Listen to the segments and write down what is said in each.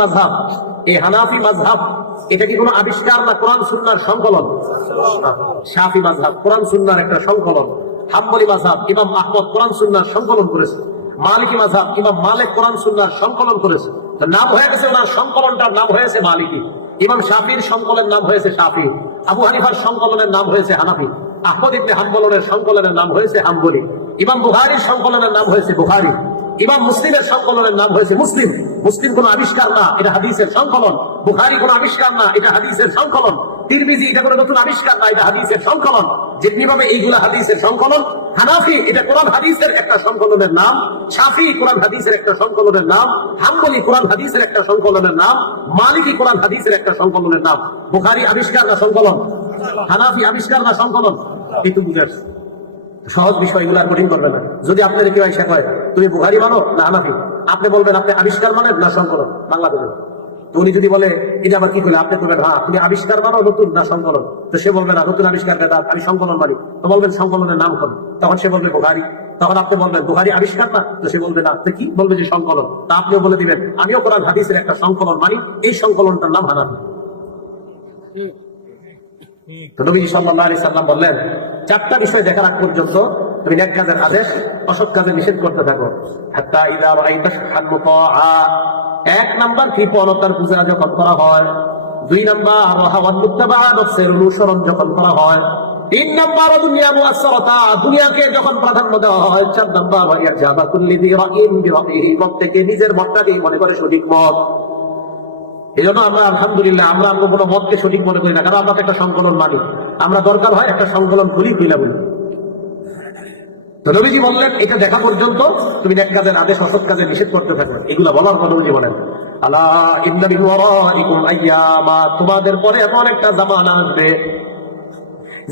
মাযহাব, এই হানাফি মাযহাব এটা কি কোনো আবিষ্কার না কোরআন সুন্নাহর সংকলন? শাফি মাযহাব কোরআন সুন্নাহর একটা সংকলন। হাম্বলি মাযহাব ইমাম আহমদ কোরআন সুন্নাহর সংকলন করেছে। মালিকি মাযহাব ইমাম মালিক কোরআন সুন্নাহর সংকলন করেছে। তো নাম হয়ে গেছে, ওনার সংকলনটার নাম হয়েছে মালিকি। ইমাম শাফির সংকলনের নাম হয়েছে শাফি। আবু হানিফার সংকলনের নাম হয়েছে হানাফি। আহমদ ইবনে হাম্বলের সংকলনের নাম হয়েছে হাম্বলি। ইমাম বুখারীর সংকলনের নাম হয়েছে বুখারী। ইমাম মুসলিমের সংকলনের নাম হয়েছে মুসলিম। মুসলিম কোন আবিষ্কার না, এটা হাদিসের সংকলন। বুখারী কোন আবিষ্কার না, এটা হাদিসের সংকলন। তিরমিজি এটা কোনো নতুন আবিষ্কার না, এটা হাদিসের সংকলন। যেভাবে এইগুলা হাদিসের সংকলন, হানাফি এটা কোরআন হাদিসের একটা সংকলনের নাম, শাফি কোরআন হাদিসের একটা সংকলনের নাম, হাম্বলি কোরআন হাদিসের একটা সংকলনের নাম, মালিকি কোরআন হাদিসের একটা সংকলনের নাম। বুখারী আবিষ্কার না সংকলন? হানাফি আবিষ্কার না সংকলন? কিন্তু বুঝে আসছে সহজ বিষয়, এগুলো আর কঠিন করবে না। যদি আপনার কেউ এসে কয় তুমি বুখারী মানো না হানাফি, আপনি বলবেন আপনি আবিষ্কার মানেন না সংকলন, বাংলা বলবেন। তো উনি যদি বলে এটা আবার কি করলে, আপনি বলবেন হ্যাঁ তুমি আবিষ্কার মানো নতুন না সংকলন। তো সে বলবে না নতুন আবিষ্কার বেদাত, আমি সংকলন মানি। তো বলবেন সংকলনের নাম কোন? তখন সে বলবে বুখারী। তখন আপনি বলবেন বুখারী আবিষ্কার না, তো সে বলবে না, আপনি কি বলবে যে সংকলন। তা আপনিও বলে দিবেন আমিও কোরআন হাদিসের একটা সংকলন মানি, এই সংকলনটার নাম হানাফি। তো নবীজি সাল্লাল্লাহু আলাইহি সাল্লাম বললেন চারটা বিষয় দেখার আগ পর্যন্ত তুমি নেক কাজের আদেশ, অসৎ কাজে নিষেধ করতে থাকো। হাত্তা ইযা রাআইতা শাহ্হান মুতাআ, এক নাম্বার কৃপণতার পূজা যখন করা হয়। দুই নাম্বার ওয়াহাওয়াত মুত্তাবা, নফসের অনুসরণ যখন করা হয়। তিন নাম্বার দুনিয়া মুআসসারাতা, দুনিয়াকে যখন প্রাধান্য দেওয়া হয়। চার নাম্বার ওয়া ইজাবাতুল লিযি রাইন বিরাইহি, প্রত্যেকে নিজের মতটাকেই মনে করে সঠিক মত। এই জন্য আমরা আলহামদুলিল্লাহ আমরা কোনো মতকে সঠিক মনে করি না, কারণ আমরা একটা সংকলন মানি। আমরা দরকার হয় একটা সংকলন খুলি খুইলা বলি। তো নবীজি বললেন এটা দেখা পর্যন্ত তুমি নেক কাজের আদেশ, অসৎ কাজে নিষেধ করতে থাকো। এগুলা বলার পর নবীজি বলেন আলা ইন্না মিন ওয়ারাইকুম আইয়ামা, তোমাদের পরে এমন একটা জামানা আসবে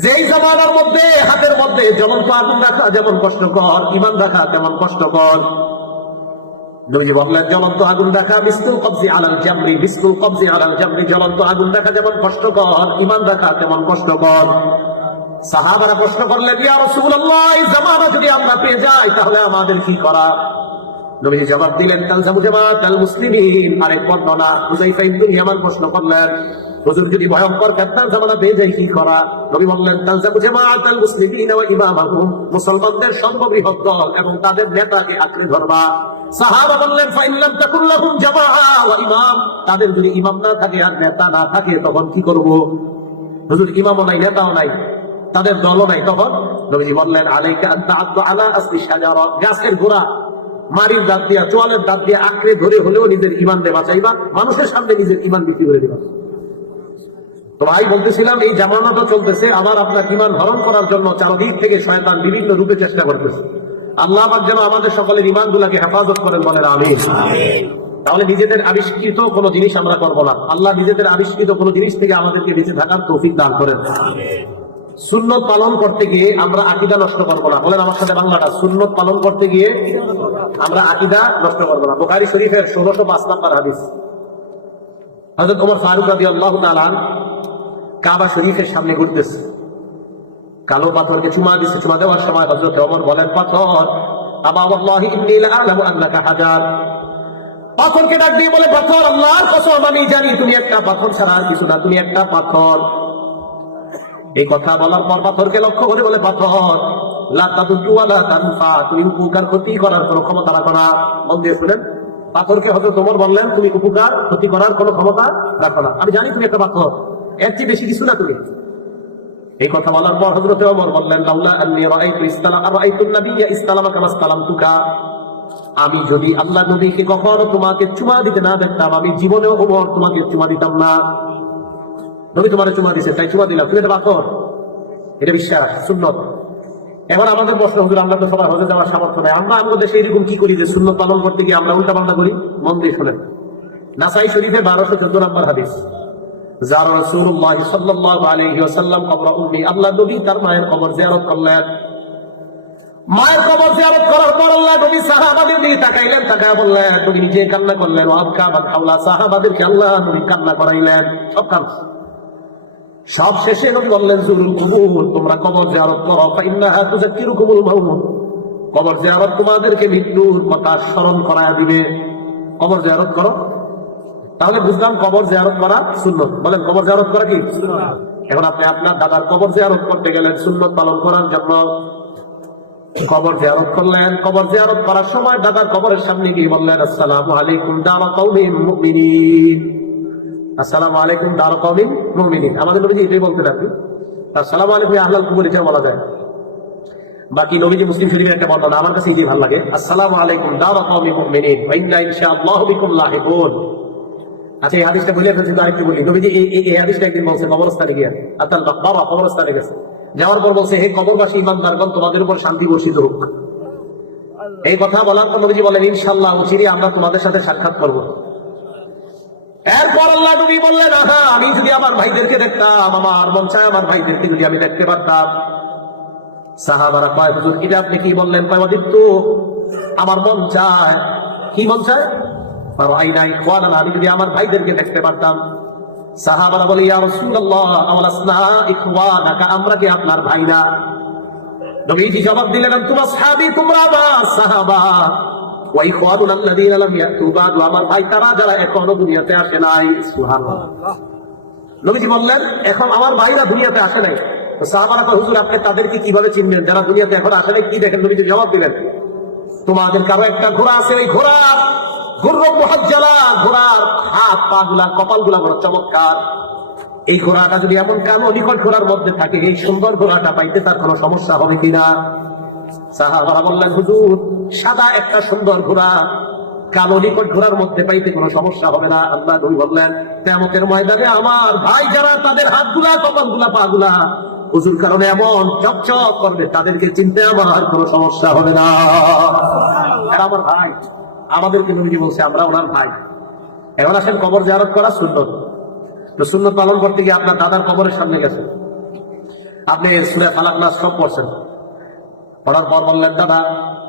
যেই জামানার মধ্যে হাতের মধ্যে জ্বলন্ত আগুন রাখা যেমন কষ্টকর, ঈমান রাখা তেমন কষ্টকর। নবীজি বললেন জ্বলন্ত আগুন রাখা মিসকুল কবজি আলাল জামরি, মিসকুল কবজি আলাল জামরি, জ্বলন্ত আগুন রাখা যেমন কষ্টকর, ঈমান রাখা তেমন কষ্টকর। সাহাবারা প্রশ্ন করলেন ইয়া রাসূলুল্লাহ, এই জামানা যদি আমরা পেয়ে যাই তাহলে আমাদের কি করা? নবীজি জবাব দিলেন তালজামু জামাআতাল মুসলিমিন। আরেক বর্ণনা হুযায়ফা ইবনে ইয়ামান প্রশ্ন করলেন হুজুর যদি ভয়ঙ্কর ফিতনার জামানা পেয়ে যাই কি করা? নবী বললেন তালজামু জামাআতাল মুসলিমিন ওয়া ইমামাহুম, মুসলমানদের সর্ববৃহৎ দল এবং তাদের নেতাকে আঁকড়ে ধরবা। সাহাবা বললেন ফাইন লাম তাকুন লাহুম জামাআ ওয়া ইমাম, তাদের যদি ইমাম না থাকে আর নেতা না থাকে তখন কি করব? হুজুর ইমামও নাই নেতাও নাই, তাদের দলও নাই, তখন নবীজি বললেন আলাইকা আন তাআদ্দু আলা আসলি শাজারা, গাছের গোড়া মারির দাঁত দিয়া, চোয়ালের দাঁত দিয়ে আঁকড়ে ধরে হলেও নিজের ঈমান দিয়ে বাঁচাইবা, মানুষের সামনে নিজের ঈমান বিক্রি করে দিবা। তো ভাই বলতেছিলাম এই জামানাটা চলতেছে, আবার আপনার ঈমান হরণ করার জন্য চারদিক থেকে শয়তান বিভিন্ন রূপে চেষ্টা করতেছে। আল্লাহ পাক যেন আমাদের সকলের ঈমান গুলাকে হেফাজত করেন, বলেন আমিন। তাহলে নিজেদের আবিষ্কৃত কোনো জিনিস আমরা করবো না। আল্লাহ নিজেদের আবিষ্কৃত কোনো জিনিস থেকে আমাদেরকে বেঁচে থাকার তৌফিক দান করেন। সুন্নত পালন করতে গিয়ে আমরা আকীদা নষ্ট করবো না, বলেন আমার সাথে বাংলাটা। সুন্নত পালন করতে গিয়ে আমরা আকীদা নষ্ট করবো না। বুখারী শরীফের 1605 নম্বর হাদিস। হযরত ওমর ফারুক রাদিয়াল্লাহু তাআলা কাবা শরীফের সামনে ঘুরতেছে, কালো পাথরকে চুমা দিচ্ছে। চুমা দেওয়ার সময় হযরত ওমর বলেন পাথর, আবা ওয়াল্লাহি ইন্নী লাআলামু আন্নাকা হাজার। পাথরকে ডাক দিয়ে বলে পাথর, আল্লাহর কসম আমি জানি তুমি একটা পাথর ছাড়া আর কিছু না, তুমি একটা পাথর। এই কথা বলার পর পাথরকে লক্ষ্য করে বলে পাথর লা তাদুরু ওয়া লা তানফা, তুমি উপকার ক্ষতি করার কোনো ক্ষমতা রাখো না। মন দিয়ে শুনেন, পাথরকে হযরত ওমর বললেন তুমি উপকার ক্ষতি করার কোনো ক্ষমতা রাখো না, আমি জানি তুমি একটা পাথর, এর চেয়ে বেশি কিছু না তুমি। এই কথা বলার পর হযরত ওমর বললেন লাউলা আন্নী রাআইতুন নাবিয়্যা ইসতালামা কামা ইসতালামতুকা, আমি যদি আল্লাহ নবীকে কখনো তোমাকে চুমা দিতে না দেখতাম আমি জীবনেও ওমর তোমাকে চুমা দিতাম না। নবী তোমার চুমা দিছে তাই চুমা দিলাম, তুমি এটা পাথর, এটা বিশ্বাস সুন্নত। এবার আমাদের প্রশ্ন হুজুর আমরা তো সবাই হজে যাওয়ার সামর্থ্য নাই, আমরা আমাদের দেশে এরকম কি করি যে সুন্নত পালন করতে গিয়ে আমরা উল্টা পাল্টা করি? মন দিয়ে শোনেন, নাসাই শরীফের 1214 নম্বর হাদিস। যারা রাসূলুল্লাহ সাল্লাল্লাহু আলাইহি ওয়াসাল্লাম কবর উম্মি, আল্লাহ নবী তার মায়ের কবর জিয়ারত করলেন। মায়ের কবর জিয়ারত করার পর আল্লাহ নবী সাহাবাদের দিকে তাকাইলেন, তাকায় বললেন, নবী নিজে কান্না করলেন, ওয়াবকা মান হাওলা, সাহাবাদেরকে আল্লাহ নবী কান্না করাইলেন। সব শেষে নবী বললেন জুরুল কুবুর, তোমরা কবর জিয়ারত করো, ফাইন্নাহা তুযাক্কিরুকুমুল মাউত, কবর জিয়ারত তোমাদেরকে মৃত্যুর কথা স্মরণ করায়া দিবে। কবর জিয়ারত করো, তাহলে বুঝলাম কবর জিয়ারত করা সুন্নত। বলেন কবর জিয়ারত করা কি? এখন আপনি আপনার দাদার কবর জিয়ারত করতে গেলেন সুন্নত পালন করার জন্য, কবর জিয়ারত করলেন। কবর জিয়ারত করার সময় দাদার কবরের সামনে গিয়ে বললেন আসসালামু আলাইকুম দারা কওমিন মুমিনিন, আসসালামু আলাইকুম দারা কওমিন মুমিনিন। আমাদের নবীজি এটাই বলতেন। আপনি আসসালামু আলাইকুম আহলাল কুবুর এটা বলা যায়। বাকি নবীজি মুসলিম শরীফের একটা বর্ণনা আমার কাছে এটাই ভালো লাগে, আসসালামু আলাইকুম দারা কওমিন মুমিনিন ওয়া ইন্না ইনশাআল্লাহু বিকুম লাহিকুন। আচ্ছা এই হাদিসটা বলে ফেলছি, আরেকটু বলি। নবীজি এই হাদিসটা একদিন বলছে কবরস্থানে গিয়ে, আতাল বাবা কবরস্থানে গেছে, যাওয়ার পর বলছে হে কবরবাসী ইমানদারগণ তোমাদের উপর শান্তি বর্ষিত হোক। এই কথা বলার পর নবীজি বলেন ইনশাআল্লাহ অচিরে আমরা তোমাদের সাথে সাক্ষাৎ করব। এরপর আল্লাহ নবী বললেন আহা আমি যদি আমার ভাইদেরকে দেখতাম, আমার মন চায় আমার ভাইদেরকে যদি আমি দেখতে পারতাম। সাহাবারা কয় হুজুর এটা আপনি কি বললেন? কয় অদিত্য আমার মন চায়। কি মন চায়? আমি যদি আমার ভাইদেরকে দেখতে পারতাম। সাহাবারা বলে ইয়া রাসূলুল্লাহ আওয়ালাসনা ইখওয়ানাকা, আমরা কি আপনার ভাই না? নবীজি জবাব দিলেন আনতুম আসহাবী, তোমরা আমার সাহাবা, ওয়া ইখওয়ানুনা আল্লাযীনা লাম ইয়াতু বা'দু, আমার ভাই তারা যারা এখনো দুনিয়াতে আসে নাই। সুবহানাল্লাহ। নবীজি বললেন এখন আমার ভাইরা দুনিয়াতে আসে নাই। তো সাহাবারা কয় হুজুর আপনি তাদেরকে কিভাবে চিনবেন যারা দুনিয়াতে এখন আসে নাই? কি দেখেন? নবীজি জবাব দিলেন তোমাদের কারো একটা ঘোড়া আছে, ওই ঘোড়া ঘোড়ার হাত পা গুলা কপাল গুলা বড় চমৎকার। এই ঘোড়াটা যদি এমন কালো নিকট ঘোড়ার মধ্যে থাকে, এই সুন্দর ঘোড়াটা পাইতে তার কোনো সমস্যা হবে কিনা? সাহাবারা বললেন হুজুর সাদা একটা সুন্দর ঘোড়া কালো নিকট ঘোড়ার মধ্যে পাইতে কোনো সমস্যা হবে না। আল্লাহ নবী বললেন কিয়ামতের ময়দানে আমার ভাই যারা তাদের হাত গুলা কপাল গুলা পা গুলা হুজুর কারণে এমন চকচক করবে, তাদেরকে চিনতে আমার কোনো সমস্যা হবে না। আমার ভাই, আমাদেরকে নবীজি বলছে আমরা ওনার ভাই। এখন আসেন কবর জিয়ারত করা সুন্নত। তো সুন্নত পালন করতে গিয়ে আপনার দাদার কবরের সামনে গেছে, আপনি সূরা ফালাক নাস সব পড়ছেন। পড়ার পর বললেন দাদা,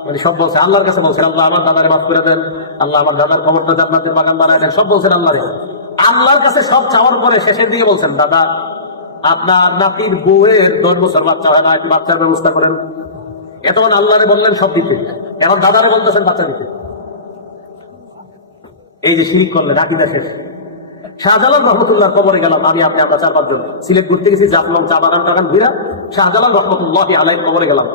মানে সব বলছে আল্লাহর কাছে বলছেন আল্লাহ আমার দাদারে মাফ করে দেন, আল্লাহ আমার দাদার কবরটা জান্নাতের বাগান বানায় দেন, সব বলছেন আল্লাহরে। আল্লাহর কাছে সব চাওয়ার পরে শেষের দিকে বলছেন দাদা আপনার নাতির বউয়ের 10 বছর বাচ্চা হয় না, একটু বাচ্চার ব্যবস্থা করেন। এতক্ষণ আল্লাহরে বললেন সব দিতে, এখন দাদারে বলতেছেন বাচ্চা দিতে। এই যে শিরিক করলেন, আকীদা শেষ। শাহজালাল রহমতুল্লাহ কবরে গেলাম আমি আপনি আমরা 4-5 জন সিলেট ঘুরতে গেছি, জাফলং চা বাগান টাগান ঘুরা শাহজালাল রহমতুল্লাহ আলাইহি কবরে গেলাম।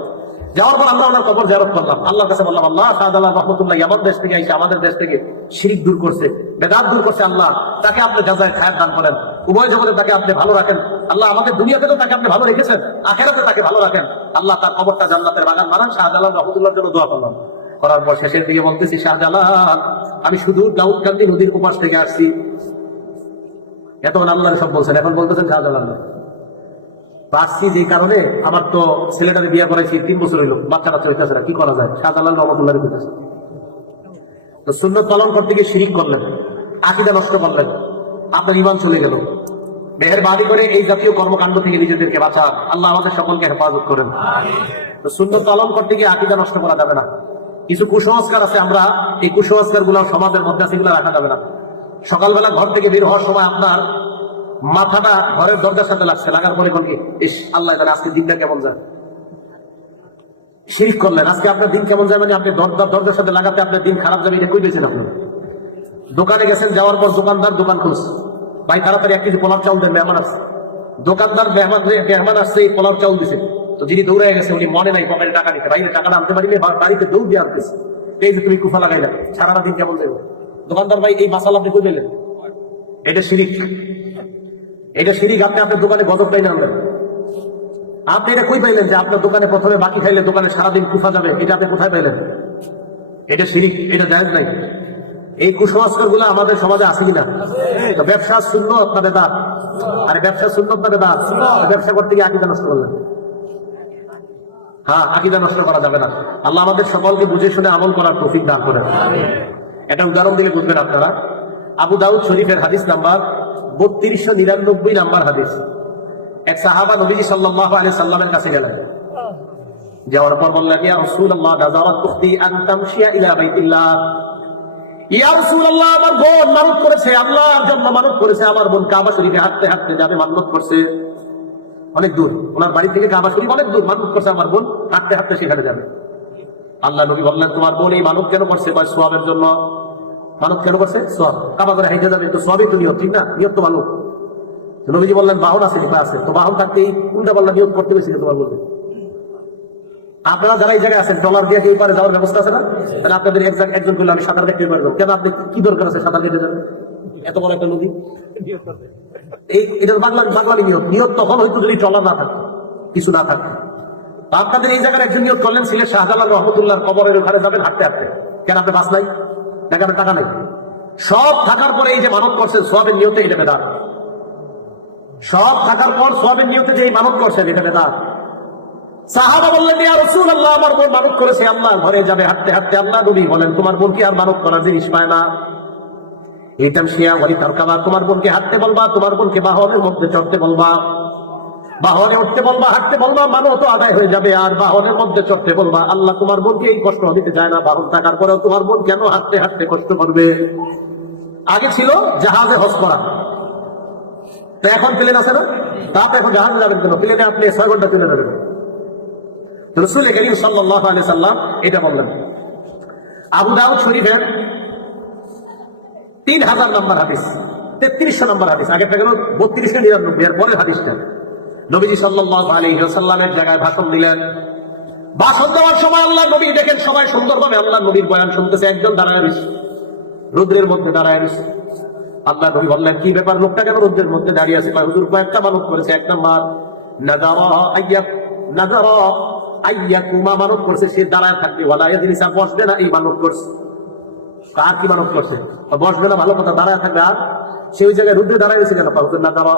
যাওয়ার পর আমরা ওনার কবর জিয়ারত করলাম। আল্লাহর কাছে বললাম আল্লাহ শাহজালাল রহমতুল্লাহ আমার দেশ থেকে এসে আমাদের দেশ থেকে শিরিক দূর করছে, বেদাত দূর করছে, আল্লাহ তাকে আপনি জাযায়ে খায়ের দান করেন, উভয় জগতে তাকে আপনি ভালো রাখেন। আল্লাহ আমাদের দুনিয়াতে তো তাকে আপনি ভালো রেখেছেন, আখিরাতে তাকে ভালো রাখেন। আল্লাহ তার কবরটা জান্নাতের বাগান বানান। শাহজালাল রহমতুল্লাহর জন্য দোয়া করলাম। করার পর শেষের দিকে বলতেছি শাহজালাল আমি শুধু দাউদকান্দি নদীর উপাস থেকে আসছি। এতক্ষণ আল্লাহর সব বলছেন, এখন বলতেছেন শাহজালাল আসছি যে কারণে আমার তো ছেলেটাকে বিয়ে করাইছি 3 বছর হইল, বাচ্চা হইতেছে না, কি করা যায়? শাহজালাল রহমতুল্লাহ বলতেছে। তো সুন্নত পালন করতে গিয়ে শিরিক করলেন, আকীদা নষ্ট করলেন, আপনার ঈমান চলে গেল। মেহেরবানি করে এই জাতীয় কর্মকাণ্ড থেকে নিজেদেরকে বাঁচান। আল্লাহ আমাদের সকলকে হেফাজত করেন। তো সুন্নত পালন করতে গিয়ে আকীদা নষ্ট করা যাবে না। কিছু কুসংস্কার আছে, আমরা এই কুসংস্কার গুলো সমাজের মধ্যে আছে, এগুলো রাখা যাবে না। সকালবেলা ঘর থেকে বের হওয়ার সময় আপনার মাথাটা ঘরের দরজার সাথে লাগছে, লাগার পরে কোন কি ইস আল্লাহ জানে আজকে দিনটা কেমন যায়। শিরক করলেন, আজকে আপনার দিন কেমন যায় মানে আপনি দরজার সাথে লাগাতে আপনার দিন খারাপ যাবে, এটা কই পেয়েছেন আপনি? দোকানে গেছেন, যাওয়ার পর দোকানদার দোকান খুলছে, ভাই তাড়াতাড়ি 1 কেজি পোলাও চাউল দেন, মেহমান আসছে। দোকানদার মেহমান আসছে, এই পোলাও চাউল দিছে। তো যিনি দৌড়ে গেছে উনি মনে নাই পকেটে টাকা নিতে, বাইরে টাকাটা আনতে পারিনি, বাড়িতে দৌড় দিয়ে আনতেছে। এই যে তুমি কুফা লাগাইলা, সারাটা দিন কেমন যাবে? দোকানদার ভাই এই মাসালা আপনি কই পেলেন? এটা শিরিক, এটা শিরিক। আপনি আপনার দোকানে গজব পাই না আনলেন, আপনি এটা কই পাইলেন যে আপনার দোকানে প্রথমে বাকি খাইলে দোকানে সারাদিন কুফা যাবে? এটা আপনি কোথায় পাইলেন? এটা শিরিক, এটা জায়েজ নাই। এই কুসংস্কার গুলো আমাদের সমাজে আছে কিনা? ব্যবসা সুন্নত না বেদাত? আরে ব্যবসা সুন্নত না বেদাত? ব্যবসা করতে গিয়ে আকীদা নষ্ট করলেন। হ্যাঁ, আকীদা নষ্ট করা যাবে না। আল্লাহ আমাদের সকলকে বুঝে শুনে আমল করার তৌফিক দান করেন। এটা উদাহরণ দিলে বুঝবেন আপনারা। আবু দাউদ শরীফের হাদিস নাম্বার 3299 নাম্বার হাদিস। এক সাহাবা নবীজি সাল্লাল্লাহু আলাইহি সাল্লামের কাছে গেলেন, যাওয়ার পর বললেন ইয়া রাসূলুল্লাহ নাযারাত তুখতি আন তামশিয়া ইলা বাইতিল্লাহ। ইয়া রাসূলুল্লাহ আমার বোন মানত করেছে, আল্লাহর জন্য মানত করেছে, আমার বোন কাবা শরীফে হাঁটতে হাঁটতে যাবে, মানত করছে অনেক দূর, ওনার বাড়ি থেকে কাবা শরীফ অনেক দূর, মানত করছে আমার বোন হাঁটতে হাঁটতে সেখানে যাবে। আল্লাহ নবী বললেন তোমার বোন এই মানত কেন করছে? সওয়াবের জন্য। মানত কেন করছে? সওয়াব। কাবা করে হাইতে যাবে, তো সবই তো নিয়ত, ঠিক না? নিয়ত তো ভালো। নবীজি বললেন বাহন আছে, কিংবা আছে, তো বাহন থাকতেই উল্টা পাল্লা নিয়ত করতে বেশি তোমার বলবে। আপনারা যারা এই জায়গায় আছেন, ডলার দিয়ে এই পারে যাওয়ার ব্যবস্থা আছে না? তাহলে আপনাদের একজন করলে আমি সাঁতার দেখতে পারবো, কেন আপনি কি দরকার আছে সাঁতার কেটে যাবেন? এত বড় একটা নদী, এটা বাংলালি নিয়ত। নিয়ত তখন হয়তো যদি ট্রলার না থাকতো, কিছু না থাকতো। আপনাদের এই জায়গায় একজন নিয়ত করলেন সিলেট শাহজালাল রহমতুল্লাহর কবরের ওখানে যাবেন হাঁটতে হাঁটতে, কেন আপনি বাস নাই, দেখাবে টাকা নাই, সব থাকার পরে এই যে মানত করছেন সোয়াবের নিয়তে, এটা বেদাত। সব থাকার পর সোয়াবের নিয়তে যে মানত করছেন, এটা বেদাত। সাহাবা বললেন ইয়া রাসূলুল্লাহ, আমার বোন মানত করেছে আল্লাহর ঘরে যাবে হাঁটতে হাঁটতে। আল্লাহ নবী বলেন তোমার বোন কি আর মানত করার জিনিস পায় না? এইটাম শিয়া ওই তারকাবা, তোমার বোনকে হাঁটতে বলবা, তোমার বোনকে বাহনের মধ্যে চড়তে বলবা, বাহনে উঠতে বলবা, হাঁটতে বলবা, মানত আদায় হয়ে যাবে। আর বাহনের মধ্যে চড়তে বলবা। আল্লাহ তোমার বোনকে এই কষ্ট দিতে চায় না। বাহন থাকার পরেও তোমার বোন কেন হাঁটতে হাঁটতে কষ্ট করবে? আগে ছিল জাহাজে হজ করা, তো এখন প্লেন আছে না, তাতে এখন জাহাজে যাবেন কেন? প্লেনে আপনি 6 ঘন্টা চলে যাবেন। রাসূল কারীম সাল্লাল্লাহু আলাইহি সাল্লাম এটা বললেন। আবু দাউদ শরীফের 3000 নম্বর হাদিস, 3300 নম্বর হাদিস, আগেরটা গেল 3299, এর পরের হাদিসটা। নবীজি সাল্লাল্লাহু আলাইহি ওয়াসাল্লামের জায়গায় ভাষণ দিলেন। ভাষণ দেওয়ার সময় আল্লাহ নবী দেখেন সবাই সুন্দরভাবে আল্লাহ নবীর বয়ান শুনতেছে, একজন দাঁড়ায় রয়েছে, রৌদ্রের মধ্যে দাঁড়ায় রয়েছে। আল্লাহ নবী বললেন কি ব্যাপার, লোকটা কেন রৌদ্রের মধ্যে দাঁড়িয়ে আছে? হুজুর কয়েকটা মানত করেছে। এক নাম্বার নাযারা আইয়াকুমা মানত করছে, সে দাঁড়ায় থাকবে, ওয়ালা ইয়াজলিসা বসবে না, এই মানত করছে। কার কি মানত করছে? বসবে না, ভালো কথা, দাঁড়ায় থাকবে। আর সে ওই জায়গায় রুদ্রে দাঁড়ায় রয়েছে কেন? হুজুর নাযারা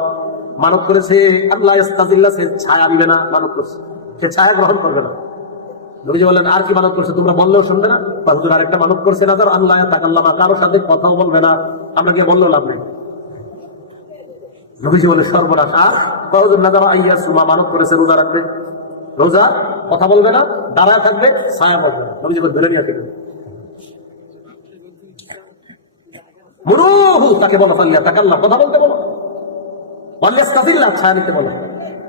মানত করেছে আল্লাহ ইস্তাজিল্লা, সে ছায়া দিবে না, মানত করছে, সে ছায়া গ্রহণ করবে না। নবীজি বললেন আর কি মানত করছে? তোমরা বললেও শুনবে না। হুজুর আরেকটা মানত করছে, নাযার আল্লাহ তাকাল্লামা, কারোর সাথে কথাও বলবে না। আমরা গিয়ে বললেও লাভ নেই। নবীজি বলে সর্বনাশ। আর হুজুর নাযারা আইয়াসুমা মানত করেছে রোজা রাখবে, রোজা, কথা বলবে না, দাঁড়ায় থাকবে, ছায়া পড়বে না। নবীজি বলে ধরে নিয়ে থাকবে, মুরুহু, তাকে বলো ফাল্লিয়া তাকাল্লাম, কথা বলতে বলো, ওয়ালিয়াস্তাজিল্লা, ছায়া নিতে বলো,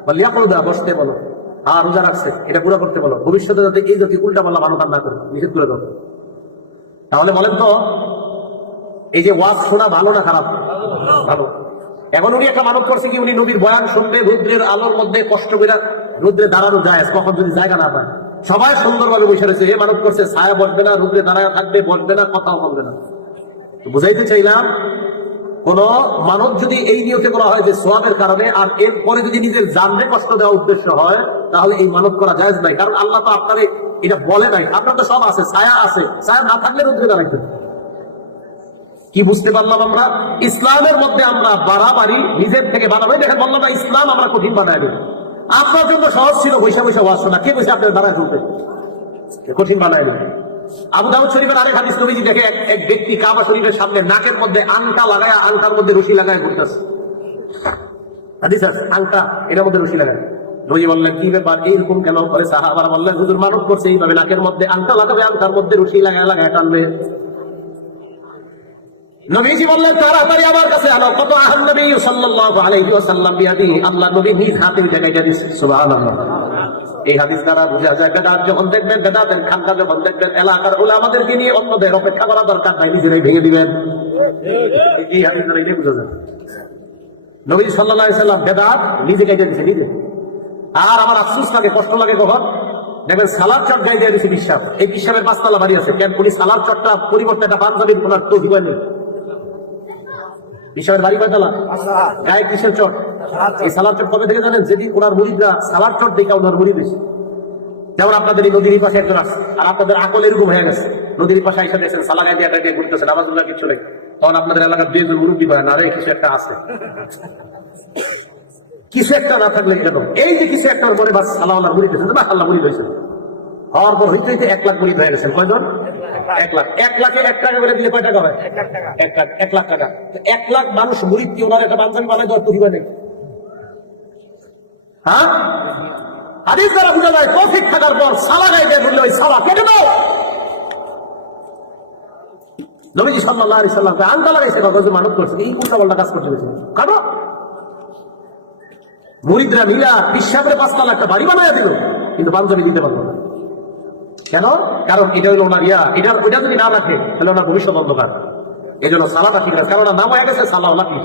ওয়ালিয়াকুদা, বসতে বলো। আর রোজা রাখছে, এটা পুরো করতে বলো। ভবিষ্যতে যাতে এই যদি উল্টা বলা মানত না করে, নিষেধ করে দাও। তাহলে বলেন তো এই যে ওয়াজ শোনা ভালো না খারাপ? ভালো। এখন উনি একটা মানত করছে কি, উনি নবীর বয়ান শুনবে, রুদ্রের আলোর মধ্যে কষ্ট করে রুদ্রে দাঁড়ানো যায়, কখন যদি জায়গা না পায়। সবাই সুন্দরভাবে বসে রয়েছে, এ মানত করছে ছায়া বসবে না, রুদ্রে দাঁড়ায় থাকবে, বসবে না, কথাও বলবে না। বুঝাইতে চাইলাম, কোন মানত যদি এই নিয়তে করা হয় যে সোয়াবের কারণে, আর এরপরে যদি নিজের জানরে কষ্ট দেওয়া উদ্দেশ্য হয়, তাহলে এই মানত করা জায়েজ নাই। কারণ আল্লাহ তো আপনার এটা বলে নাই, আপনার তো সব আছে, ছায়া আছে, ছায়া না থাকলে রুদ্রে দাঁড়াইতে। কি বুঝতে পারলাম আমরা? ইসলামের মধ্যে আমরা বাড়াবাড়ি নিজের থেকে বাড়াবাড়ি দেখেন, বললাম না ইসলাম আমরা কঠিন বানাই দিই। আপনার জন্য সহজ ছিল বৈশা বৈশা ওয়াজ শোনা, কে বসে আপনার দাঁড়ায় চলতে, কঠিন বানাই দিই। আবু দাউদ শরীফের আরেক হাদিস, নবীজি দেখে এক ব্যক্তি কাবা শরীফের সামনে নাকের মধ্যে আংটা লাগায়, আংটার মধ্যে রশি লাগায় ঘুরতেছে। হাদিস আছে, আংটা এটার মধ্যে রশি লাগায়। নবী বললেন কি ব্যাপার, এইরকম কেন করে? সাহাবারা বললেন হুজুর মানত করছে এইভাবে, নাকের মধ্যে আংটা লাগাবে, আংটার মধ্যে রশি লাগায় লাগায় টানবে। নবীজি বললেন তাড়াতাড়ি আমার কাছে আনো। কত আহান নবী সাল্লাল্লাহু আলাইহি ওয়াসাল্লাম বিয়াদিহি, আল্লাহ নবী নিজ হাতে জায়গাটা দিয়েছে। সুবহানাল্লাহ। এই হাদিস দ্বারা বোঝা যায় বেদাত যখন দেখবেন, বেদাতের খানকা যখন দেখবেন, এলাকার ওলামাদেরকে নিয়ে অন্যদের অপেক্ষা করা দরকার নাই, নিজেরাই ভেঙে দিবেন। এই হাদিস দ্বারা এটাই বোঝা যায় নবী সাল্লাল্লাহু আলাইহি ওয়াসাল্লাম বেদাত নিজে গাইতে দিয়েছে, নিজে। আর আমার আফসোস লাগে, কষ্ট লাগে কখন দেখবেন সালাদ চট গায়ে দিয়ে দিয়েছে বিশ্বাস। এই বিশ্বাসের 5 তলা বাড়ি আছে, কেন উনি সালাদ চটটা পরিবর্তে একটা পাঞ্জাবির কোনার তো দিবেন। বিশ্বাসের বাড়ি কয়তলা? গায়ে কিসের চট? এই সালাদ চট কবে থেকে জানেন? যেদিন ওনার মুরিদরা সালাদ চট দেখে ওনার মুরিদ হয়েছে। যেমন আপনাদের এই নদীর পাশে একজন আছে, আর আপনাদের আকল এরকম হয়ে গেছে, নদীর পাশে এসে দেখছেন সালা গায়ে দিয়ে ঘুরতেছেন, আওয়াজুল্লাহ কিছু নেই, তখন আপনাদের এলাকার 2 জন মুরব্বী পায় না, আরে কিছু একটা আছে। কিছু একটা না থাকলে কেন? এই যে কিছু একটা মনে বাস সালাওয়ালার মুরিদ হয়েছে, না আল্লাহ মুরিদ হয়েছে, হওয়ার পর হইতে 1 লাখ মুরিদ হয়ে গেছেন। কয়জন? 1 লাখ। 1 লাখে 1 টাকা করে দিলে কয় টাকা হয়? 1 লাখ টাকা। 1 লাখ মানুষ মুরিদ কি ওনার একটা পাঞ্জাবি বানাই দেওয়ার তৌফিক নেই? হ্যাঁ, হাদিস দ্বারা বুঝা যায় তৌফিক থাকার পর সালা গায়ে বললে ওই সালা কেটে দাও। নবীজি সাল্লাল্লাহু আলাইহি সাল্লাম আংটা লাগাইছে, কত মানত করছে, এই উল্টাপাল্টা কাজ করতে গেছে। কাটো মুরিদরা মিলা পিসাবের 5 তলা একটা বাড়ি বানায় দিল, কিন্তু পাঞ্জাবি দিতে পারলো না। কেন? কারণ এটা হলো ওনার ইয়া, ওইটা যদি না রাখে তাহলে ওনার ভবিষ্যৎ অন্ধকার। এই জন্য সালাটা ঠিক আছে, কারণ নাম হয়ে গেছে সালাউল্লাহ কি।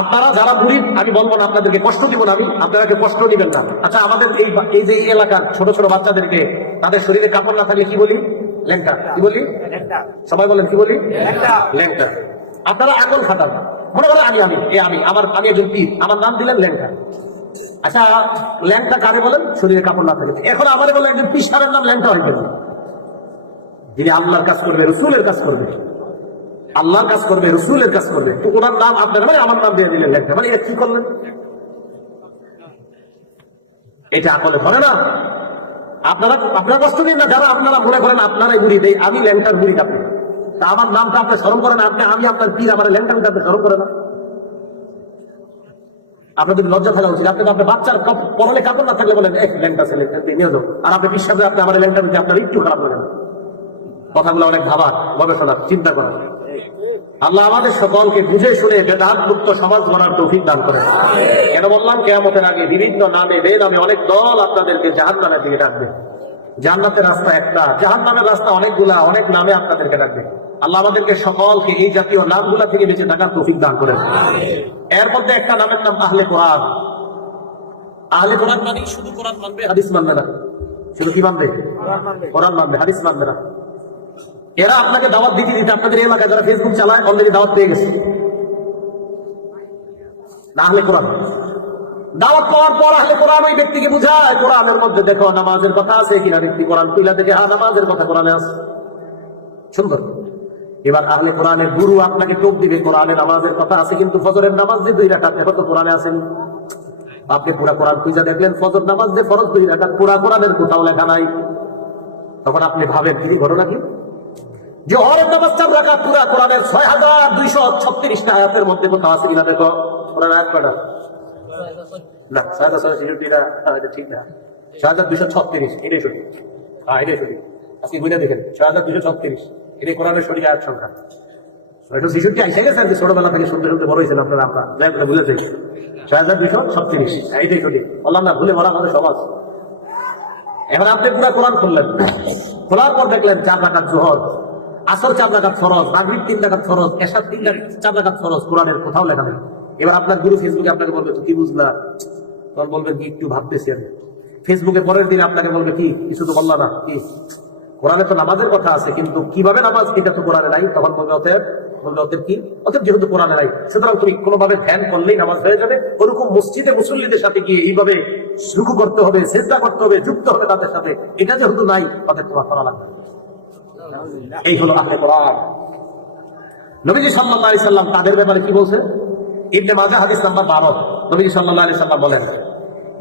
আপনারা যারা মুরিদ, আমি বলবো না আপনাদেরকে কষ্ট দিব না, আমি আপনাদেরকে কষ্ট দিবেন না। আচ্ছা, আমাদের এই যে এই এলাকার ছোট ছোট বাচ্চাদেরকে তাদের শরীরে কাপড় না থাকলে কি বলি? ল্যাংটা। কি বলি? সবাই বলেন কি বলি? ল্যাংটা। আপনারা আকল খাটান, মনে করেন আমি একজন পীর, আমার নাম দিলেন ল্যাংটা। আচ্ছা, ল্যাংটা কারে বলেন? শরীরে কাপড় না থাকে। এখন আমার বলেন একজন পীর সাহেবের নাম ল্যাংটা হয়ে যাবে, যিনি আল্লাহর কাজ করবে, রসুলের কাজ করবে, আল্লাহর কাজ করবে, রসুলের কাজ করবে, তো ওনার নাম আপনার মানে আমার নাম দিয়ে দিলেন ল্যাংটা, মানে এটা কি করলেন? এটা আকলে ধরে না। আপনারা কষ্ট দিন না, যারা আপনারা মনে করেন আপনারাই মুরিদ, আমি ল্যাংটার মুরিদ, আপনি তা আমার নামটা আপনি স্মরণ করেন, আমি আপনার পীর, আমার ল্যাংটা আপনি স্মরণ করেন না। আপনাদের লজ্জা থাকা উচিত। আপনি আপনার বাচ্চার পরলে কাপড় না থাকলে বলেন এক ল্যাংটা ছেলে নিয়ে যাও, আর আপনি বিশ্বাস আপনি আমার ল্যাংটা দিতে আপনার একটু খারাপ লাগে না। কথাগুলো অনেক ভাবার, গবেষণা, চিন্তা করা। আল্লাহ আমাদের সকলকে বুঝে শুনে বেদাত মুক্ত সমাজ গড়ার তৌফিক দান করে। কেন বললাম? কিয়ামতের আগে বিভিন্ন নামে বেনামে অনেক দল আপনাদেরকে জাহান্নামের দিকে ডাকবে। জান্নাতের রাস্তা একটা, জাহান্নামের রাস্তা অনেকগুলা, অনেক নামে আপনাদেরকে ডাকবে। আল্লাহ আমাদেরকে সকলকে এই জাতীয় নামগুলা থেকে বেঁচে থাকার তৌফিক দান করেন। এর মধ্যে একটা নামের নাম আহলে কোরআন। আহলে কোরআন মানে শুধু কোরআন মানবে, হাদিস মানবে না। শুধু কি মানবে? কোরআন মানবে, হাদিস মানবে না। এরা আপনাকে দাওয়াত দিতে দিতে আপনাদের এলাকায় যারা ফেসবুক চালায় অলরেডি দাওয়াত পেয়ে গেছে। না আহলে কোরআন। দাওয়াত পাওয়ার পর আহলে কোরআন ওই ব্যক্তিকে বুঝায়, কোরআনের মধ্যে দেখো নামাজের কথা আছে কিনা। ব্যক্তি কোরআন খুলে দেখে, হ্যাঁ নামাজের কথা কোরআনে আছে। সুন্দর। এবার আহলে কোরআনের গুরু আপনাকে টোপ দিবে, কোরআনে নামাজের কথা আছে, কিন্তু ফজরের নামাজ যে 2 রাকাত, এখন তো কোরআনে আসেন। আপনি পুরা কোরআন খুঁজে দেখলেন, ফজর নামাজ যে ফরজ 2 রাকাত, পুরা কোরআনের কোথাও লেখা নাই। তখন আপনি ভাবেন কি ঘটনা কি? জোহরের নামাজ 4 রাকাত, পুরা কোরআনের 6236টা আয়াতের মধ্যে কোথাও আছে কিনা দেখো। কোরআন আয়াত কয়টা? না, 6266টা এটা ঠিক না। 6236 এটাই সঠিক। হ্যাঁ, এটাই সঠিক। আজকে বুঝে দেখেন 6236 এটাই কোরআনের সঠিক আয়াত সংখ্যা। 66 আইসা গেছে আর কি, ছোটবেলা থেকে শুনতে শুনতে বড় হয়েছিল আপনারা, আমরা যাই করে বুঝেছি। 6236 এইটাই সঠিক। বললাম না, ভুলে ভরা আমাদের সমাজ। এখন আপনি পুরা কোরআন খুললেন, খোলার পর দেখলেন 4 রাকাত জোহর, আসর 4 রাকাত ফরজ, মাগরিব 3 রাকাত ফরজ, এশা 4 রাকাত ফরজ, কোরআনের কোথাও লেখা নেই। এবার আপনার গুরু ফেসবুকে আপনাকে বলবে কি বুঝলা, তখন বলবেন কি একটু ভাবতেছি আমি। ফেসবুকে পরের দিন আপনাকে বলবে কি কিছু তো বললা না, কি কোরআনে তো নামাজের কথা আছে, কিন্তু কিভাবে নামাজ এটা তো কোরআনে নাই। তখন বলবে অতএব কি, অতএব যেহেতু কোরআনে নাই, সুতরাং তুমি কোনোভাবে ধ্যান করলেই নামাজ হয়ে যাবে। ওরকম মসজিদে মুসল্লিদের সাথে গিয়ে এইভাবে রুকু করতে হবে, সিজদা করতে হবে, যুক্ত হবে তাদের সাথে, এটা যেহেতু নাই, অতএব তোমার করা লাগবে। এই হলো আহলে কোরআন। নবীজি সাল্লাল্লাহু আলাইহি সাল্লাম তাদের ব্যাপারে কি বলছেন? ইবনে মাজাহ হাদিস নাম্বার 12। নবীজি সাল্লাল্লাহু আলাইহি সাল্লাম বলেন,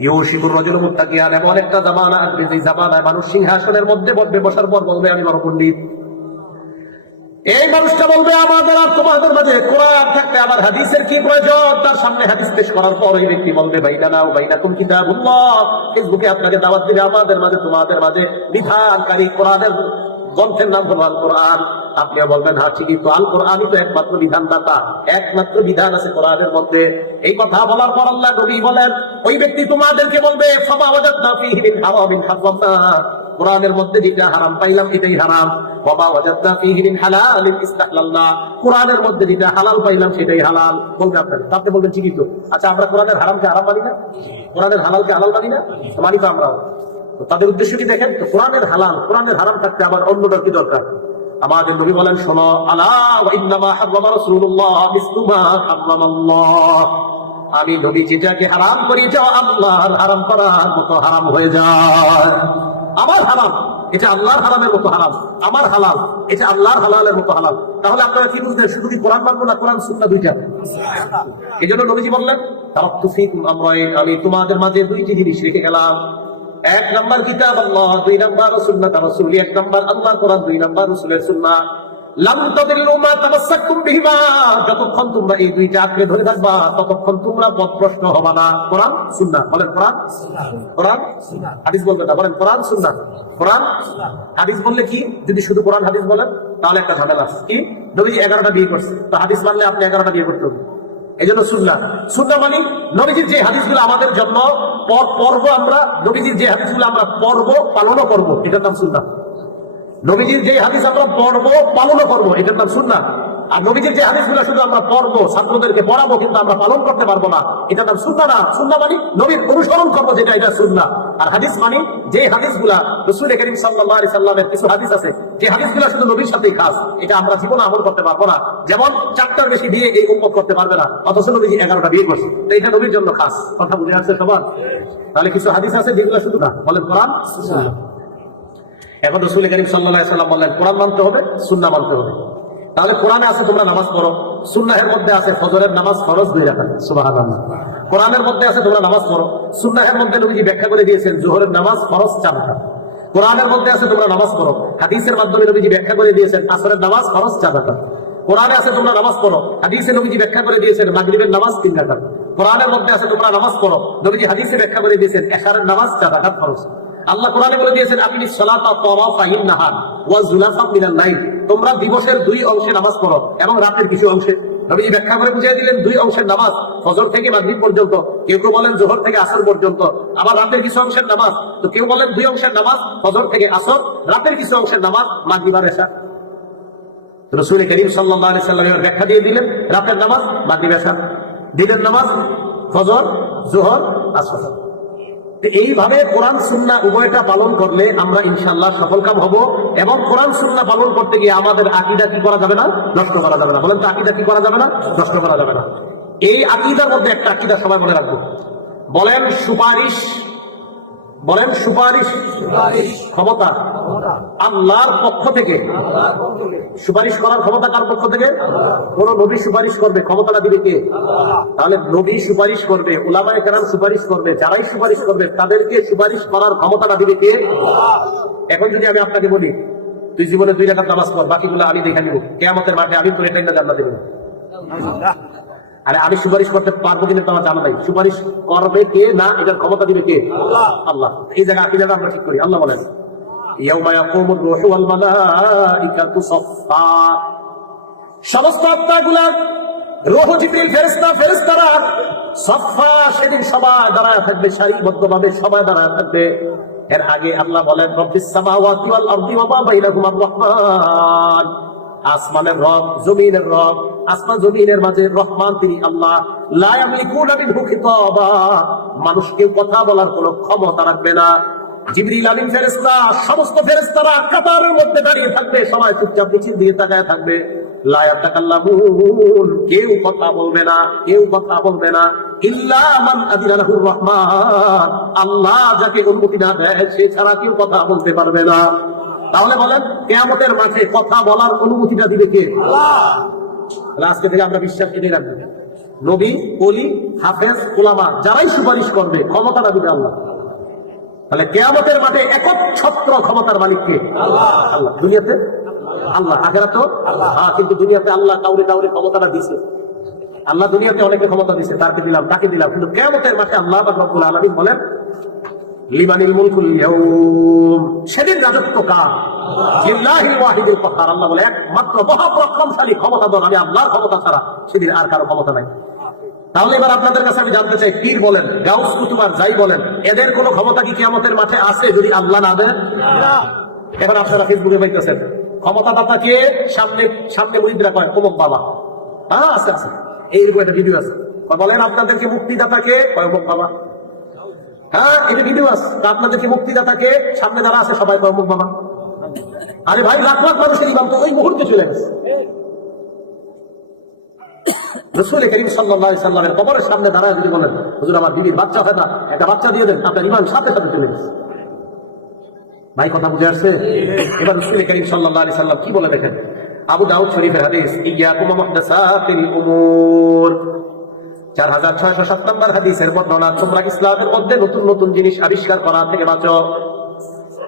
ইউশিকুর রাজুলু মুত্তাকিয়ান, এমন একটা জামানা আসবে যে জামানায় মানুষ সিংহাসনের মধ্যে বসার পর বলবে আমি বড় পণ্ডিত। এই মানুষটা বলবে আমাদের আর তোমাদের মাঝে কোরআন থাকতে আমার হাদিসের কি প্রয়োজন? তার সামনে হাদিস পেশ করার পর এই ব্যক্তি বলবে বাইনানা ওয়া বাইনাকুম কিতাবুল্লাহ, ফেসবুকে আপনাকে দাওয়াত দিবে, আমাদের মাঝে তোমাদের মাঝে বিধানকারী কোরআনের গ্রন্থের নাম হলো আল কোরআন। আপনিও বলবেন হ্যাঁ ঠিকই তো, আল কোরআনই তো একমাত্র বিধানদাতা, একমাত্র বিধান আছে কোরআনের মধ্যে। এই কথা বলার পর আল্লাহ নবী বলেন ওই ব্যক্তি তোমাদেরকে বলবে ফামা ওয়াজাদনা ফীহি মিন হারামিন হারামনা, কোরআনের মধ্যে যেটা হারাম পাইলাম এটাই হারাম। ওয়া ওয়াজাদনা ফীহি মিন হালালিন ইসতাহলালনা, কোরআনের মধ্যে যেটা হালাল পাইলাম সেটাই হালাল। বলবে আপনারা, আপনি বলবেন ঠিকই তো। আচ্ছা, আমরা কোরআনের হারামকে হারাম মানি না, কোরআনের হালালকে হালাল মানি না? মানি তো আমরা। তাদের উদ্দেশ্য কি দেখেন? কোরআনের হালাল, কোরআনের হারাম থাকতে আবার অন্যটার কি দরকার? আমাদের নবী বলেন শোনো, আলা ওয়া ইন্নামা হারামা রাসূলুল্লাহ মিসলুমা হারামাল্লাহ, আমি নবী যেটাকে হারাম করি এটা আল্লাহর হারাম করার মতো হারাম হয়ে যায়। আমার হারাম এটা আল্লাহর হারামের মতো হারাম, আমার হালাল এটা আল্লাহর হালালের মতো হালাল। তাহলে আপনারা কি বুঝলেন? শুধু কি কোরআন মানবো না কোরআন সুন্নাহ দুইটা? এই জন্য নবীজি বললেন তারাকতু ফীকুম আমরাইন, আমি তোমাদের মাঝে 2টি জিনিস রেখে গেলাম। 1 নাম্বার কিতাব আল্লাহ, 2 নাম্বার সুন্নাত রাসূল। 1 নাম্বার আল্লাহর কোরআন, 2 নাম্বার রাসূলের সুন্নাহ। লাম তাদিল্লু মা তামাসসাকতুম বিহিমা, যতক্ষণ তোমরা এই 2টা আঁকড়ে ধরে থাকবা ততক্ষণ তোমরা পথভ্রষ্ট হবা না। কোরআন সুন্নাহ, বলেন কোরআন কোরআন হাদিস বলবেন না, বলেন কোরআন সুন্নাহ। কোরআন হাদিস বললে কি? যদি শুধু কোরআন হাদিস বলেন তাহলে একটা ঝামেলা আছে। কি? নবীজি 11টা বিয়ে করছে, তো হাদিস মানলে আপনি 11টা বিয়ে করতে হবে। এই জন্য সুন্নাহ, সুন্নাহ মানে নবীজির যে হাদিসগুলো আমাদের জন্য পর্ব, আমরা নবীজির যে হাদিসগুলো আমরা পর্ব পালনও করবো, এটার নাম সুন্নাহ। নবীজির যে হাদিস আমরা পড়বো পালনও করবো, এটার নাম সুন্নাহ। আর নবীজির যে হাদিসগুলো শুধু আমরা পড়বো, ছাত্রদেরকে পড়াবো, কিন্তু আমরা পালন করতে পারবো না, এটার নাম সুন্নাহ না। সুন্নাহ মানে নবীর অনুসরণ করবো, যেটা এটা সুন্নাহ। আর হাদিস মানে যে হাদিসগুলা রাসূল করিম সাল্লাল্লাহু আলাইহি সাল্লামের কিছু হাদিস আছে, যে হাদিসগুলো শুধু নবীর সাথেই খাস, এটা আমরা জীবনে আমল করতে পারবো না। যেমন 4টার বেশি বিয়ে এই উম্মত করতে পারবে না, অথচ নবীজি 11টা বিয়ে করছে, তো এটা নবীর জন্য খাস। কথা বুঝে আসছে সবার? তাহলে কিছু হাদিস আছে যেগুলো শুধু না বলেন কোরআন সুন্নাহ। এখন রাসূল করিম সাল্লাল্লাহু আলাইহি সাল্লাম বললেন কোরআন মানতে হবে, সুন্নাহ মানতে হবে। তাহলে কোরআনে আছে তোমরা নামাজ পড়ো, সুন্নাহের মধ্যে আছে ফজরের নামাজ ফরজ 2 রাকাত, সুবহানাল্লাহ। কোরআনের মধ্যে আছে তোমরা নামাজ পড়ো, সুন্নাহের মধ্যে নবীজি ব্যাখ্যা করে দিয়েছেন যোহরের নামাজ ফরজ 4 রাকাত। কোরআনের মধ্যে আছে তোমরা নামাজ পড়ো, হাদিসের মাধ্যমে নবীজি ব্যাখ্যা করে দিয়েছেন আসরের নামাজ ফরজ 4 রাকাত। কোরআনে আছে তোমরা নামাজ পড়ো, হাদিসে নবীজি ব্যাখ্যা করে দিয়েছেন মাগরিবের নামাজ 3 রাকাত। কোরআনের মধ্যে আছে তোমরা নামাজ পড়ো, নবীজি হাদিসে ব্যাখ্যা করে দিয়েছেন এশারের নামাজ 4 রাকাত ফরজ। আল্লাহ কোরআনে বলে দিয়েছেন আকিমিস সালাতা তারাফাইন নাহার ওয়া যুলাফা মিনাল লাইল, তোমরা দিবসের 2 অংশে নামাজ পড়ো এবং রাতের কিছু অংশে। নবীজি ব্যাখ্যা করে বুঝিয়ে দিলেন 2 অংশের নামাজ, ফজর থেকে মাগরিব পর্যন্ত, কেউ কেউ বলেন যোহর থেকে আসর পর্যন্ত, আবার রাতের কিছু অংশের নামাজ, তো কেউ বলেন 2 অংশের নামাজ ফজর থেকে আসর, রাতের কিছু অংশের নামাজ মাগরিব আর এশা। রাসূল করিম সাল্লাল্লাহু আলাইহি সাল্লামের ব্যাখ্যা দিয়ে দিলেন রাতের নামাজ মাগরিব এশা, দিনের নামাজ ফজর যোহর আসর। এইভাবে কোরআন সুন্নাহ উভয়টা পালন করলে আমরা ইনশাআল্লাহ সফলকাম হব। এবং কোরআন সুন্নাহ পালন করতে গিয়ে আমাদের আকীদা কি করা যাবে না? নষ্ট করা যাবে না। বলেন তো আকীদা কি করা যাবে না? নষ্ট করা যাবে না। এই আকীদার মধ্যে একটা আকীদা সবাই মনে রাখবো, বলেন সুপারিশ। বলেন সুপারিশ ক্ষমতা আল্লাহর পক্ষ থেকে। সুপারিশ করার ক্ষমতা কার পক্ষ থেকে? কোন নবী সুপারিশ করবে, ক্ষমতাটা দিবে কে? তাহলে নবী সুপারিশ করবে, উলামায়ে কেরাম সুপারিশ করবে, যারাই সুপারিশ করবে তাদেরকে সুপারিশ করার ক্ষমতাটা দিবে কে? এখন যদি আমি আপনাকে বলি তুই জীবনে 2 রাকাত নামাজ পড়, বাকিগুলো আমি দেখে নিব, কিয়ামতের মাঠে আমি তোর এটা জান্নাতে দেব, আরে আমি সুপারিশ করতে পারবো কিনা তোমার জানা নাই। সুপারিশ করবে কে না, এটার ক্ষমতা দিবে কে? আল্লাহ। এই জায়গা আকীদাটা আমরা ঠিক করি। আল্লাহ বলেন ইয়াউমা ইয়াকুমুর রূহু ওয়াল মালাইকাতু সাফফা, সমস্ত আত্মাগুলা, রূহ জিবরিল ফেরেশতারা সাফফা, সেদিন সবাই দাঁড়ায় থাকবে, সারিবদ্ধভাবে সবাই দাঁড়ায় থাকবে। এর আগে আল্লাহ বলেন রব্বিস সামাওয়াতি ওয়াল আরদি ওয়া মা বাইনাহুমার রহমান, আসমানের রব জমিনের রব, আসমান জমিনের মাঝে রহমান তিনি আল্লাহ। লা ইয়ামলিকুনা মিনহু খিতাবা, মানুষকে কথা বলার কোনো ক্ষমতা রাখবে না। জিবরিল আমিন ফেরেশতা, সমস্ত ফেরেশতারা কাতারের মধ্যে দাঁড়িয়ে থাকবে, সবাই চুপচাপ নিচের দিকে তাকায় থাকবে। লা ইয়াতাকাল্লামুন, কেউ কথা বলবে না, কেউ কথা বলবে না। ইল্লা মান আযিনা লাহুর রহমান, আল্লাহ যাকে অনুমতি না দেয় সে ছাড়া কেউ কথা বলতে পারবে না। তাহলে বলেন কিয়ামতের মাঠে কথা বলার অনুমতিটা দিবে কে? আল্লাহ। আজকে থেকে আমরা বিশ্বাস করে রাখবো নবী, ওলি, হাফেজ, উলামা যারাই সুপারিশ করবে ক্ষমতাটা দিবে আল্লাহ। তাহলে কিয়ামতের মাঠে একচ্ছত্র ক্ষমতার মালিক কে? আল্লাহ। আল্লাহ। দুনিয়াতে আল্লাহ, আখিরাতে আল্লাহ। কিন্তু দুনিয়াতে আল্লাহ কাউরে কাউরে ক্ষমতাটা দিয়েছে। আল্লাহ দুনিয়াতে অনেকে ক্ষমতা দিয়েছে, তাকে দিলাম তাকে দিলাম, কিন্তু কিয়ামতের মাঠে আল্লাহ রাব্বুল আলামিন বলেন লিমানিল মুলকুল ইয়াউম, সেদিন রাজত্ব কার? লিল্লাহিল ওয়াহিদুল কাহ্হার। আল্লাহ বলে একমাত্র মহাপরাক্রমশালী ক্ষমতাধর আমি আল্লাহর ক্ষমতা ছাড়া সেদিন আর কারো ক্ষমতা নাই। তাহলে এবার আপনাদের কাছে আমি জানতে চাই, পীর বলেন, গাউস কুতুব আর যাই বলেন, এদের কোনো ক্ষমতা কি কিয়ামতের মাঠে আছে যদি আল্লাহ না দেন? এবার আপনারা ফেসবুকে পাইতেছেন ক্ষমতাদাতা কে, সামনে সামনে মুরিদরা কয় অমুক বাবা। হ্যাঁ আছে আছে, এইরকম একটা ভিডিও আছে। বলেন আপনাদেরকে মুক্তিদাতা কে? কয় অমুক বাবা। হ্যাঁ এটা ভিডিও আছে। আপনাদেরকে মুক্তিদাতা কে? সামনে যারা আছে সবাই কয় অমুক বাবা। আরে ভাই লাখ লাখ মানুষের ইমাম তো ওই মুহূর্তে চলে গেছে। রাসূল করিম সাল্লাল্লাহু আলাইহি সাল্লামের কবরের সামনে দাঁড়ায় যদি বলেন হুজুর আমার বিবির বাচ্চা হয় না, একটা বাচ্চা দিয়ে দেন, আপনার ইমাম সাথে সাথে চলে গেছে। ভাই কথা বুঝে আসছে? এবার রাসূল করিম সাল্লাল্লাহু আলাইহি সাল্লাম কি বলে দেখেন, আবু দাউদ শরীফের হাদিস, ইয়াকুম মুহদাসাতিল উমুর 4607 নম্বর হাদিসের বর্ণনা, তোমরা ইসলামের মধ্যে নতুন নতুন জিনিস আবিষ্কার করা থেকে বাঁচো।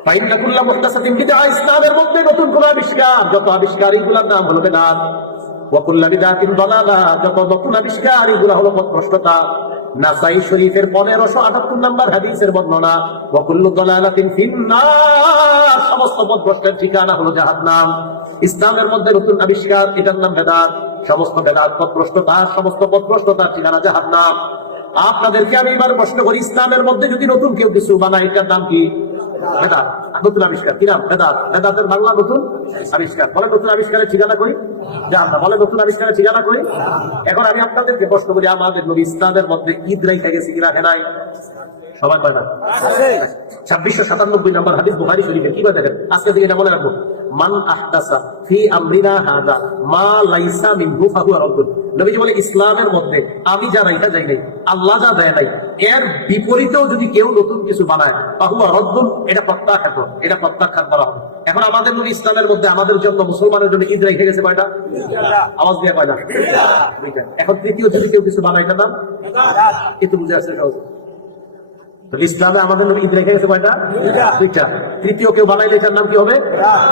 ফাইন্না কুল্লা মুহদাসাতিন বিদআ, ইসলামের মধ্যে নতুন কোন আবিষ্কার, যত আবিষ্কার এগুলোর নাম হলো বিদআত। ওয়া কুল্লা বিদআতিন দালালা, যত নতুন আবিষ্কার এগুলো হলো পথভ্রষ্টতা। নাসাই শরীফের 1578 নম্বর হাদিসের বর্ণনা, ওয়া কুল্লু দালালাতিন ফিন্নার, সমস্ত পথভ্রষ্টের ঠিকানা হলো জাহান্নাম। ইসলামের মধ্যে নতুন আবিষ্কার, এটার নাম বেদাত। সমস্ত বেদাত পথভ্রষ্টতা, সমস্ত পথভ্রষ্টতার ঠিকানা জাহান্নাম। আপনাদেরকে আমি এবার প্রশ্ন করি, ইসলামের মধ্যে যদি নতুন কেউ কিছু বানায় এটার নাম কি? বেদাত, নতুন আবিষ্কার। কি নাম? বেদাত। বেদাতের বাংলা নতুন আবিষ্কার। বলে নতুন আবিষ্কারের ঠিকানা কই? জাহান্নাম। বলে নতুন আবিষ্কারের ঠিকানা কই? এখন আমি আপনাদেরকে প্রশ্ন করি, আমাদের নবী ইসলামের মধ্যে ঈদ রাইখা গেছে কি রাখে নাই? সবাই কয় না? 2697 নম্বর হাদিস বুখারী শরীফে। কি কয় দেখেন, আজকে থেকে এটা মনে রাখবো। মান আহদাসা ফি আমরিনা হাযা মা লাইসা মিনহু ফাহুয়া রাদ্দুন। নবীজি বলে ইসলামের মধ্যে আমি যা রাইখা যাই নাই, আল্লাহ যা দেয় নাই, এর বিপরীতেও যদি কেউ নতুন কিছু বানায় ফাহুয়া রাদ্দুন, এটা প্রত্যাখ্যাত, এটা প্রত্যাখ্যান করা হবে। এখন আমাদের নবী ইসলামের মধ্যে আমাদের জন্য, মুসলমানের জন্য ঈদ রেখে গেছে কয়টা? আওয়াজ দিয়ে কয়টা? এখন তৃতীয় যদি কেউ কিছু বানায়, এটার নাম কিন্তু বুঝে আসছে সহজ। ইসলামে আমাদের নবী ঈদ রেখে গেছে কয়টা? দুইটা। তৃতীয় কেউ বানাইলে এটার নাম কি হবে?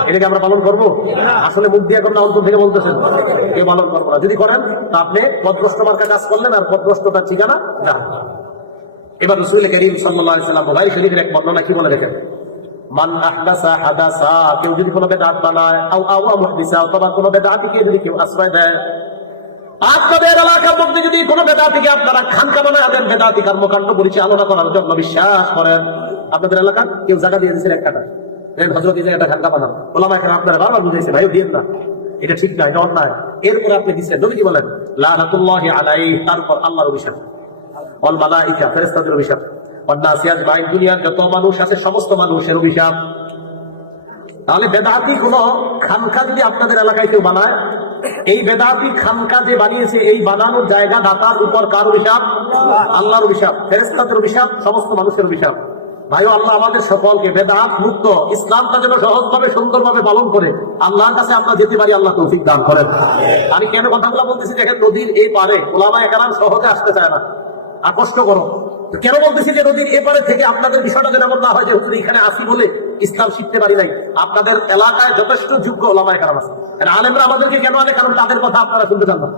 এটাকে আমরা পালন করবো? আসলে মুখ দিয়ে এখন না, অন্তর থেকে বলতেছেন কেউ পালন করবো না। যদি করেন তা আপনি পথভ্রষ্ট মার্কা কাজ করলেন, আর পথভ্রষ্টতার ঠিকানা জাহান্নাম। এবার রাসূল কারীম সাল্লাল্লাহু আলাইহি ওয়াসাল্লাম বুখারী শরীফের এক বর্ণনা কি বলে দেখেন, মান আহদাসা হাদাসা, কেউ যদি কোনো বেদাত বানায়, আও মুহদিসা, অথবা কোনো বেদাতকে যদি কেউ আশ্রয় দেয়, আপনাদের এলাকার মধ্যে যদি কোনো বেদাতিকে আপনারা খানকা বানায় দেন, বেদাতি কর্মকাণ্ড পরিচালনা করার জন্য বিশ্বাস করেন, আপনাদের এলাকার কেউ জায়গা দিয়ে দিয়েছেন একটা হযরত এই জায়গাটা খানকা বানান, ওলামায়ে কেরাম আপনারা বারবার বুঝাইছে, ভাই দিয়েন না, এটা ঠিক না, এটা অন্যায়। এরপরে আপনি দিচ্ছেন, নবী কি বলেন? লানাতুল্লাহি আলাইহি, তারপর আল্লাহর অভিশাপ, ওয়াল মালাইকা, ফেরেশতাদের অভিশাপ, ওয়ান নাসি আজমাইন, দুনিয়ার যত মানুষ আছে সমস্ত মানুষের অভিশাপ। তাহলে বেদাতি কোন খানকা যদি আপনাদের এলাকায় কেউ বানায়, এই বেদাতি খানকা যে বানিয়েছে, এই বানানোর জায়গা দাতার উপর কার অভিশাপ? আল্লাহর অভিশাপ, ফেরেশতাদের অভিশাপ, সমস্ত মানুষের অভিশাপ। ভাই আল্লাহ আমাদের সকলকে বেদাত মুক্ত ইসলামটা যেন সহজভাবে সুন্দরভাবে পালন করে আল্লাহর কাছে আমরা যেতে পারি, আল্লাহ তৌফিক দান করেন। আমি কেন কথাগুলো বলতেছি দেখেন, নদীর এই পারে ওলামায়ে কেরাম সহজে আসতে চায় না, আর কষ্ট করো। কেন বলতেছি যে নদীর এপারে থেকে আপনাদের বিষয়টা যেন এমন না হয় যে হুজুর এখানে আসি বলে ইসলাম শিখতে পারি নাই। আপনাদের এলাকায় যথেষ্ট যোগ্য ওলামায়ে কেরাম আছে, আলেমরা আমাদেরকে কেন আনে? কারণ তাদের কথা আপনারা শুনতে চান না।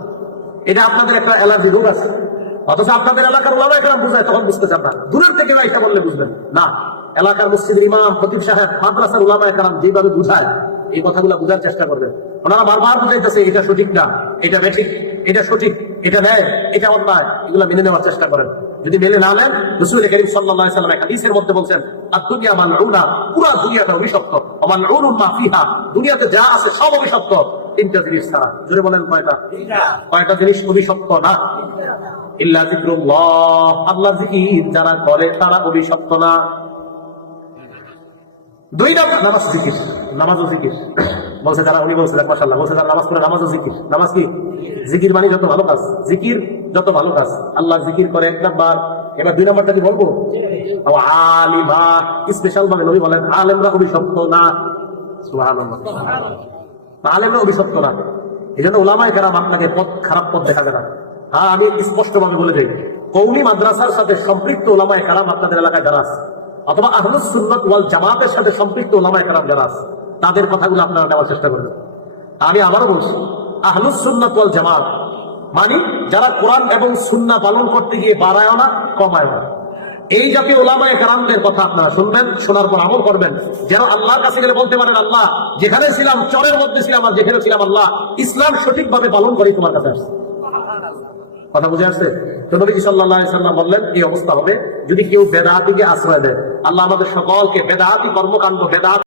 এটা আপনাদের একটা অ্যালার্জি রোগ আছে, অথচ আপনাদের এলাকার ওলামায়ে কেরাম বুঝায়, তখন বুঝতে চান না। দূরের থেকে না এটা বললে বুঝবেন না। এলাকার মসজিদের ইমাম, খতিব সাহেব, মাদ্রাসার ওলামায়ে কেরাম যেভাবে বুঝায়, এই কথাগুলো বুঝার চেষ্টা করবেন। ওনারা বারবার বুঝাইতেছে এটা সঠিক না, এটা বেঠিক, এটা সঠিক, এটা ন্যায়, এটা অন্যায়, এগুলো মেনে নেওয়ার চেষ্টা করেন। যদি মেনে না নেন, রাসূল কারীম সাল্লাল্লাহু আলাইহি ওয়াসাল্লাম হাদিসের মধ্যে বলছেন, আদ-দুনিয়া মালউনা, পুরো দুনিয়াটা অভিশপ্ত, ওয়া মালউনুন মা ফিহা, দুনিয়াতে যা আছে সব অভিশপ্ত। তিনটা জিনিস ছাড়া। জোরে বলেন কয়টা? কয়টা জিনিস অভিশপ্ত না? ইল্লা যিকরুল্লাহ, আল্লাহর জিকির যারা করে তারা অভিশপ্ত না। দুই নাম্বার নামাজ জিকির, নামাজও জিকির বলছে যারা, উনি বলছে মাশাআল্লাহ, বলছে যারা নামাজ পড়ে নামাজও জিকির। নামাজ কি? জিকির মানে যত ভালো কাজ, জিকির যত ভালো কাজ, আল্লাহ জিকির করে এক নাম্বার। এবার দুই নাম্বারটা কি বলবো? আলিমা, স্পেশাল ভাবে নবী বলেন আলেমরা অভিশপ্ত না। সুবহানাল্লাহ, আলেমরা অভিশপ্ত না। এই জন্য ওলামায়ে কেরাম আপনাকে পথ, খারাপ পথ দেখা যাবে। হ্যাঁ, আমি স্পষ্ট ভাবে বলে দিই, কওমি মাদ্রাসার সাথে সম্পৃক্ত ওলামায়ে কেরাম আপনাদের এলাকায় যারা আছে, অথবা আহলুস সুন্নাত ওয়াল জামাতের সাথে সম্পৃক্ত ওলামায়ে কেরাম যারা আছে, তাদের কথাগুলো আপনারা নেওয়ার চেষ্টা করবেন। আমি আবারও বলছি, আহলুস সুন্নাত ওয়াল জামাত মানে যারা কোরআন এবং সুন্নাহ পালন করতে গিয়ে বাড়ায় না, কমায় না, এই জাতীয় ওলামায়ে কেরামদের কথা আপনারা শুনবেন, শোনার পর আমল করবেন, যেন আল্লাহর কাছে গেলে বলতে পারেন, আল্লাহ যেখানে ছিলাম চরের মধ্যে ছিলাম, আর যেখানে ছিলাম আল্লাহ ইসলাম সঠিকভাবে পালন করে তোমার কাছে আসছে। কথা বুঝে আসছে? তো নবী সাল্লাল্লাহু আলাইহি ওয়াসাল্লাম বললেন এই অবস্থা হবে যদি কেউ বেদাতিকে আশ্রয় দেয়। আল্লাহ আমাদের সকলকে বেদাতি কর্মকাণ্ড, বেদাত